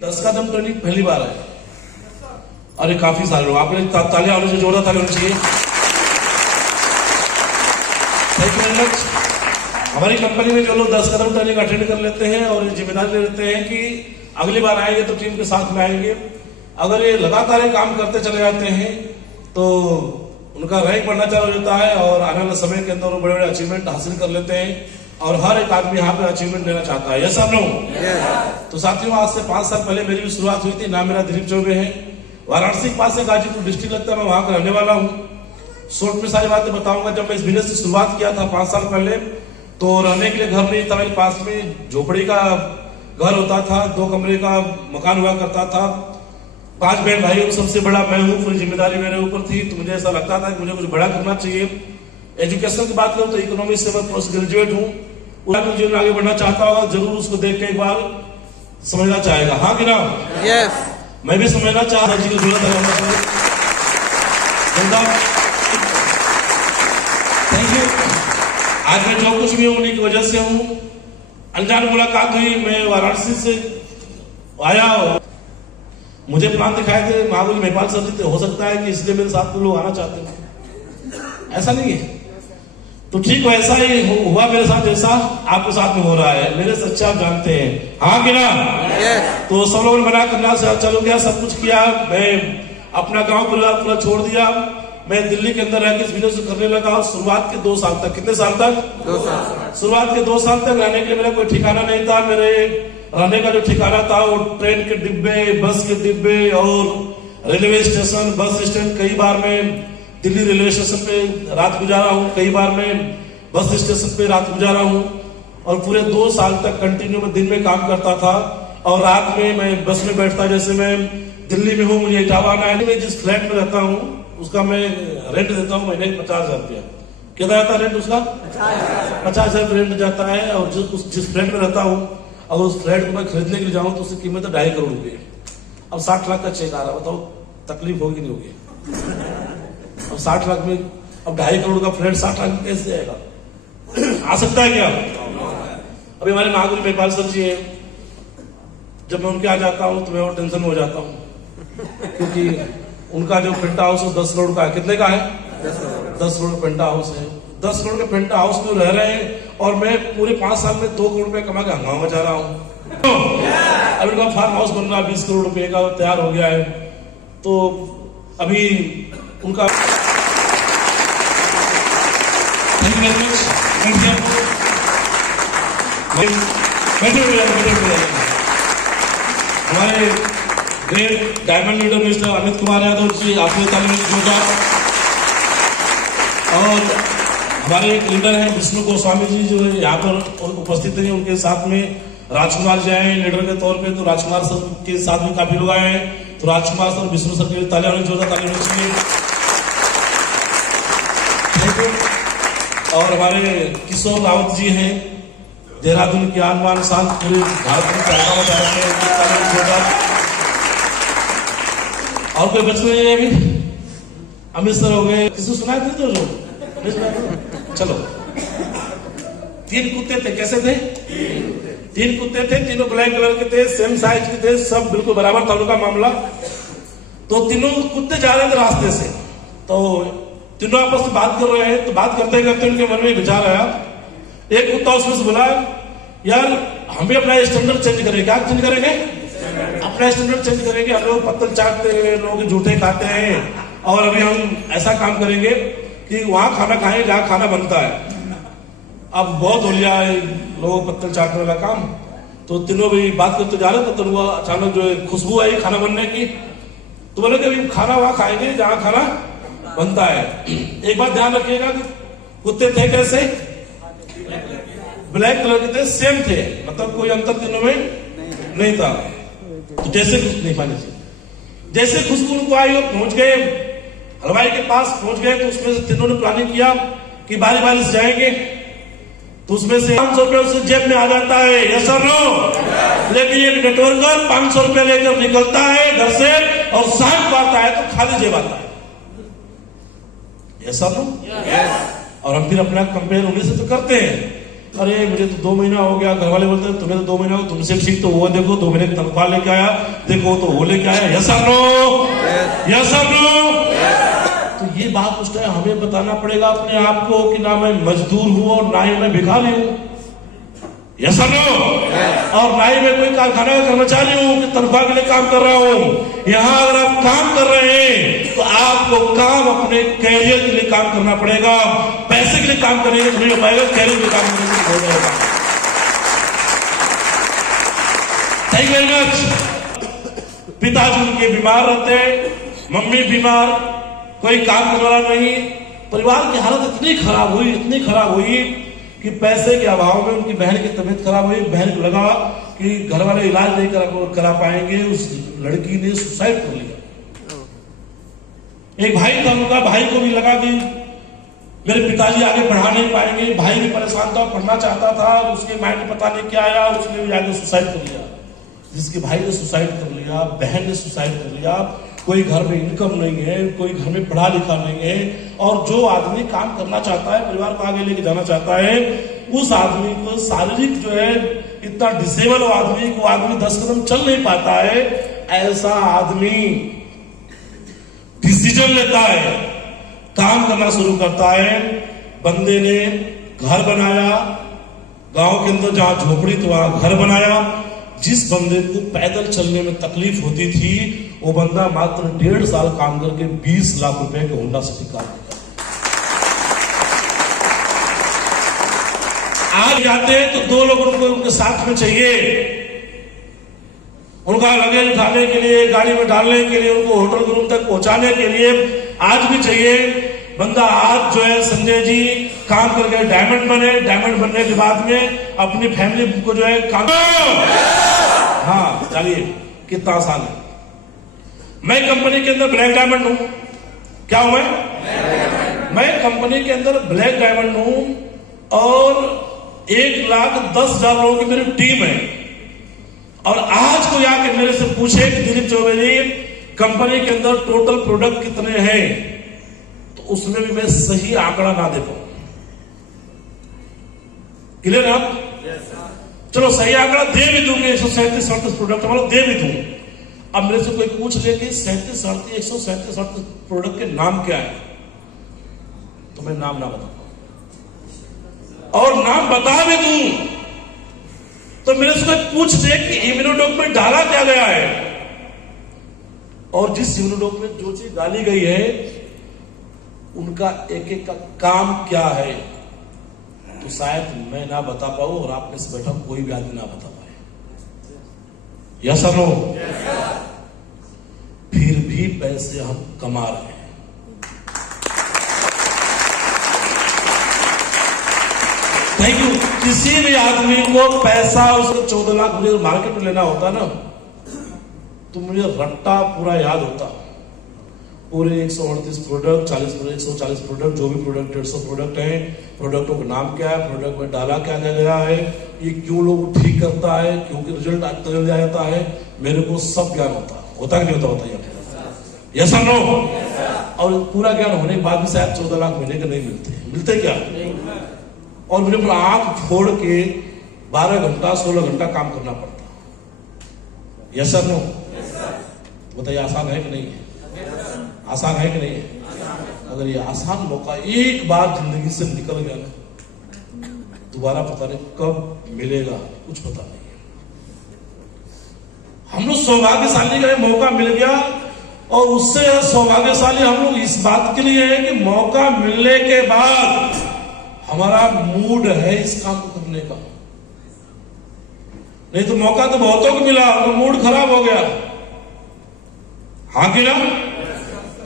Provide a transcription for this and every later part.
10 का दम ट्रेनिंग पहली बार है। अरे काफी सारे लोग, आपने तालियां होने से जोरदार तालियां होनी चाहिए। Thank you very much. हमारी कंपनी में जो लोग 10 कदम ट्रेनिंग अटेंड कर लेते हैं और जिम्मेदारी ले लेते हैं कि अगली बार आएंगे तो टीम के साथ में आएंगे, अगर ये लगातार ये काम करते चले जाते हैं तो उनका रैंक बढ़ना चालू हो जाता है और आने वाले समय के अंदर वो बड़े बड़े अचीवमेंट हासिल कर लेते हैं और हर एक आदमी यहाँ पे अचीवमेंट लेना चाहता है। यस और नो? तो साथियों, आज से 5 साल पहले मेरी भी शुरुआत हुई थी। नाम मेरा दिलीप चौबे है, वाराणसी के पास से गाजीपुर डिस्ट्रिक्ट लगता है, मैं वहां का रहने वाला हूँ। शॉर्ट में सारी बातें बताऊंगा। जब मैं इस बिजनेस की शुरुआत किया था 5 साल पहले, तो रहने के लिए घर नहीं था। मेरे पास में झोपड़ी का घर होता था, 2 कमरे का मकान हुआ करता था। 5 बहन भाइयों, सबसे बड़ा मैं हूँ, पूरी जिम्मेदारी मेरे ऊपर थी। तो मुझे ऐसा लगता था कि मुझे कुछ बड़ा करना चाहिए। एजुकेशन की बात करूँ तो इकोनॉमिक्स से मैं पोस्ट ग्रेजुएट हूँ। जीवन में आगे बढ़ना चाहता होगा, जरूर उसको देख के एक बार समझना चाहेगा। हाँ कि ना? यस। मैं भी समझना चाहता जी की जरूरत है। Thank you. आज मैं जो कुछ भी हूँ उन्हीं की वजह से हूँ। अनजान मुलाकात हुई, मैं वाराणसी से आया, मुझे प्लान दिखाए थे महाबली महिपाल सर जी, हो सकता है कि इसलिए मेरे साथ लोग आना चाहते हैं, ऐसा नहीं है। तो ठीक वैसा ही हुआ मेरे साथ जैसा आपके साथ में हो रहा है। मेरे सच्चे आप जानते हैं, हाँ कि ना? तो सब लोगों ने बना करना चालू किया, सब कुछ किया। मैं अपना गांव परिवार पूरा छोड़ दिया, मैं दिल्ली के अंदर रहकर इस बिजनेस करने लगा। और शुरुआत के 2 साल तक, कितने साल तक? 2 साल। शुरुआत के 2 साल तक रहने के लिए मेरा कोई ठिकाना नहीं था। मेरे रहने का जो ठिकाना था वो ट्रेन के डिब्बे, बस के डिब्बे और रेलवे स्टेशन, बस स्टैंड। कई बार मैं दिल्ली रेलवे स्टेशन पे रात गुजारा हूँ, कई बार मैं बस स्टेशन पे रात गुजारा हूँ। और पूरे 2 साल तक कंटिन्यू में दिन में काम करता था और रात में मैं बस में बैठता। जैसे मैं दिल्ली में हूँ, मुझे इटावा आना है, मैं जिस फ्लैट में रहता हूँ उसका मैं रेंट देता हूँ महीने 50,000 रुपया। कितना जाता है रेंट उसका? 50,000 रेंट जाता है। और जिस फ्लैट में रहता हूँ, अगर उस फ्लैट को मैं खरीदने के लिए जाऊँ तो उसकी कीमत है 2.5 करोड़ रुपये। अब 60 लाख का चेक आ रहा, बताओ तकलीफ होगी नहीं होगी? अब 60 लाख में, अब 2.5 करोड़ का फ्लैट 60 लाख में कैसे जाएगा? आ सकता है क्या? अभी हमारे महागुरु महिपाल सर जी है, जब मैं उनके आ जाता हूँ तो मैं और टेंशन में हो जाता हूँ, क्योंकि उनका जो पेंटा हाउस है 10 करोड़ का है। कितने का है? 10 करोड़ पेंटा हाउस है। 10 करोड़ के पेंटा हाउस में रह रहे हैं और मैं पूरे 5 साल में 2 करोड़ रुपए कमा के हंगामा मचा रहा हूँ। अभी उनका फार्म हाउस बन रहा है, 20 करोड़ रुपए का तैयार हो गया है। तो अभी उनका हमारे great diamond leader mister Amit Kumar Yadav ji, आपने तालियां जोड़ा। और हमारे एक लीडर हैं विष्णु गोस्वामी जी, जो यहाँ पर उपस्थित हैं। उनके साथ में राजकुमार जी आए लीडर के तौर पे, तो राजकुमार सर के साथ में काफी लोग आए हैं। तो राजकुमार सर, विष्णु सर के लिए तालियां जोड़ा, तालियां चाहिए। और हमारे किशोर रावत जी हैं, देहरादून के आनवान शांत पूरे भारत में। और कोई बच रहे हैं अभी? अमित सर हो गए, किसी सुनाए थे तो जो चलो। 3 कुत्ते थे, कैसे थे? 3 कुत्ते थे, तीनों ब्लैक कलर के थे, सेम साइज के थे, सब बिल्कुल बराबर था उनका मामला। तो तीनों कुत्ते जा रहे थे रास्ते से, तो तीनों आपस में बात कर रहे हैं। तो बात करते करते उनके मन में विचार आया। एक कुत्ता उसमें से बोला, यार हम भी अपना स्टैंडर्ड चेंज करेंगे। क्या चेंज करेंगे? अपना स्टैंडर्ड चेंज करेंगे। हम लोग पत्तल चाटते हैं, लोग जूठे खाते हैं, और अभी हम ऐसा काम करेंगे कि वहां खाना खाएंगे जहां खाना बनता है। अब बहुत हो लिया लोग पत्तल चाटने वाला काम। तो तीनों भी बात करते जा रहे थे, तो वो अचानक जो खुशबू आई खाना बनने की, तो बोले कि अभी खाना वहां खाएंगे जहां खाना बनता है। एक बात ध्यान रखिएगा कि कुत्ते थे कैसे? ब्लैक कलर के थे, सेम थे, मतलब कोई अंतर तीनों में नहीं था। तो जैसे नहीं पानी से जैसे खुशबू उनको आई, पहुंच गए हलवाई के पास, पहुंच गए। तो उसमें से तीनों ने प्लानिंग किया कि बारी बारी से जाएंगे। तो उसमें से 500 रुपये उसके जेब में आ जाता है, यस और नो? लेकिन एक नेटवर्कर 500 रुपये लेकर निकलता है घर से और शाम को आता है तो खाली जेब आता है, यस और नो? और हम फिर अपना कंपेयर उन्हीं से तो करते हैं। अरे मुझे तो 2 महीना हो गया। घर वाले बोलते हैं तुम्हें तो 2 महीना हो, तुमसे ठीक तो वो देखो 2 महीने की तनख्वाह लेके आया, देखो तो वो लेके आया। यस और नो? यस और नो? तो ये बात उस टाइम हमें बताना पड़ेगा अपने आप को कि ना मैं मजदूर हूं और ना ही मैं भिखारी हूं। यस और नो? और ना ही मैं कोई कारखाना का कर्मचारी हूं कि तनख्वाह के लिए काम कर रहा हूं। यहां अगर आप काम कर रहे हैं तो आपको काम अपने कैरियर के लिए काम करना पड़ेगा। पैसे के लिए काम करने के नहीं हो पाएगा, कैरियर के लिए काम करने के लिए हो जाएगा। Thank you very much. पिताजी उनके बीमार रहते, मम्मी बीमार, कोई काम करने वाला नहीं। परिवार की हालत इतनी खराब हुई कि पैसे के अभाव में उनकी बहन की तबीयत खराब हुई। बहन को लगा कि घर वाले इलाज नहीं करा पाएंगे, उस लड़की ने सुसाइड कर लिया। एक भाई था उनका, भाई को भी लगा कि मेरे पिताजी आगे पढ़ा नहीं पाएंगे। भाई भी परेशान था, पढ़ना चाहता था, उसके माइंड में पता नहीं क्या आया, उसने भी आगे सुसाइड कर लिया। जिसके भाई ने सुसाइड कर लिया, बहन ने सुसाइड कर लिया, कोई घर में इनकम नहीं है, कोई घर में पढ़ा लिखा नहीं है, और जो आदमी काम करना चाहता है, परिवार को आगे लेके जाना चाहता है, उस आदमी को शारीरिक जो है इतना डिसेबल आदमी 10 कदम चल नहीं पाता है। ऐसा आदमी डिसीजन लेता है, काम करना शुरू करता है। बंदे ने घर बनाया, गांव के अंदर जहां झोपड़ी तो वहां घर बनाया। जिस बंदे को पैदल चलने में तकलीफ होती थी, वो बंदा मात्र 1.5 साल काम करके 20 लाख रुपए के होंडा सिटी कार लिया। आज जाते हैं तो 2 लोग उनको उनके साथ में चाहिए, उनका लगेज उठाने के लिए, गाड़ी में डालने के लिए, उनको होटल रूम तक पहुंचाने के लिए आज भी चाहिए। बंदा आज जो है संजय जी काम करके डायमंड बने, डायमंड बनने के बाद में अपनी फैमिली को जो है काम, हाँ चलिए कितना आसान है। मैं कंपनी के अंदर ब्लैक डायमंड हूं। क्या हूं मैं कंपनी के अंदर ब्लैक डायमंड हूं और 1,10,000 लोगों की मेरी टीम है। और आज कोई आके मेरे से पूछे कि दिलीप चौबे जी कंपनी के अंदर टोटल प्रोडक्ट कितने हैं, तो उसमें भी मैं सही आंकड़ा ना दे पाऊं। क्लियर है आप? चलो सही आंकड़ा दे भी दूंगे, 137-38 प्रोडक्ट मतलब दे भी दूं। अब मेरे से कोई पूछ ले कि 137 प्रोडक्ट के नाम क्या है, तो मैं नाम ना बता पाऊं। और नाम बता भी दूं तो मेरे से कोई पूछ ले कि इम्यूनोडोक में डाला क्या गया है, और जिस इम्यूनोडोक में जो चीज डाली गई है उनका एक का काम क्या है, तो शायद मैं ना बता पाऊं और आप में से बैठा कोई भी आदमी ना बता पाए। यस और नो? फिर भी पैसे हम कमा रहे हैं। Thank you. किसी भी आदमी को पैसा उसको 14 लाख मुझे मार्केट में लेना होता ना, तो मुझे रट्टा पूरा याद होता। पूरे 138 प्रोडक्ट, 140 प्रोडक्ट, जो भी प्रोडक्ट 150 प्रोडक्ट हैं, प्रोडक्टों का नाम क्या है, प्रोडक्ट में डाला क्या गया है, ये क्यों लोग ठीक करता है, क्योंकि रिजल्ट आज जल्दी आ जाता है, मेरे को सब ज्ञान होता है कि नहीं होता? बताइए। यस और नो? और पूरा ज्ञान होने के बाद भी शायद 14 लाख महीने के नहीं मिलते क्या? और मेरे पर आंख फोड़ के 12 घंटा 16 घंटा काम करना पड़ता। यस और नो? बताइए आसान है कि नहीं है? आसान है कि नहीं है? अगर ये आसान मौका एक बार जिंदगी से निकल गया ना, दोबारा पता नहीं कब मिलेगा, कुछ पता नहीं है। हम लोग सौभाग्यशाली का मौका मिल गया, और उससे सौभाग्यशाली हम लोग इस बात के लिए है कि मौका मिलने के बाद हमारा मूड है इस काम को करने का। नहीं तो मौका तो बहुतों को मिला, तो मूड खराब हो गया। हाँ कि ना?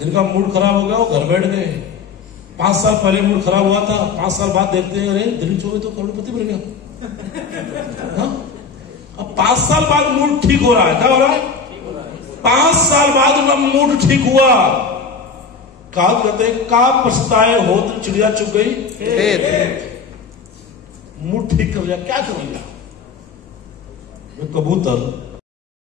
जिनका मूड खराब हो गया वो घर बैठ गए। 5 साल पहले मूड खराब हुआ था, 5 साल बाद देखते हैं अरे दिलीप चौबे तो करोड़पति बन गया। हाँ? अब 5 साल बाद मूड ठीक हो रहा है। क्या हो रहा है? 5 साल बाद उनका मूड ठीक हुआ। कहा कहते हैं का पछताए हो तो चिड़िया चुग गई, मूड ठीक कर लिया। क्या कर लिया? कबूतर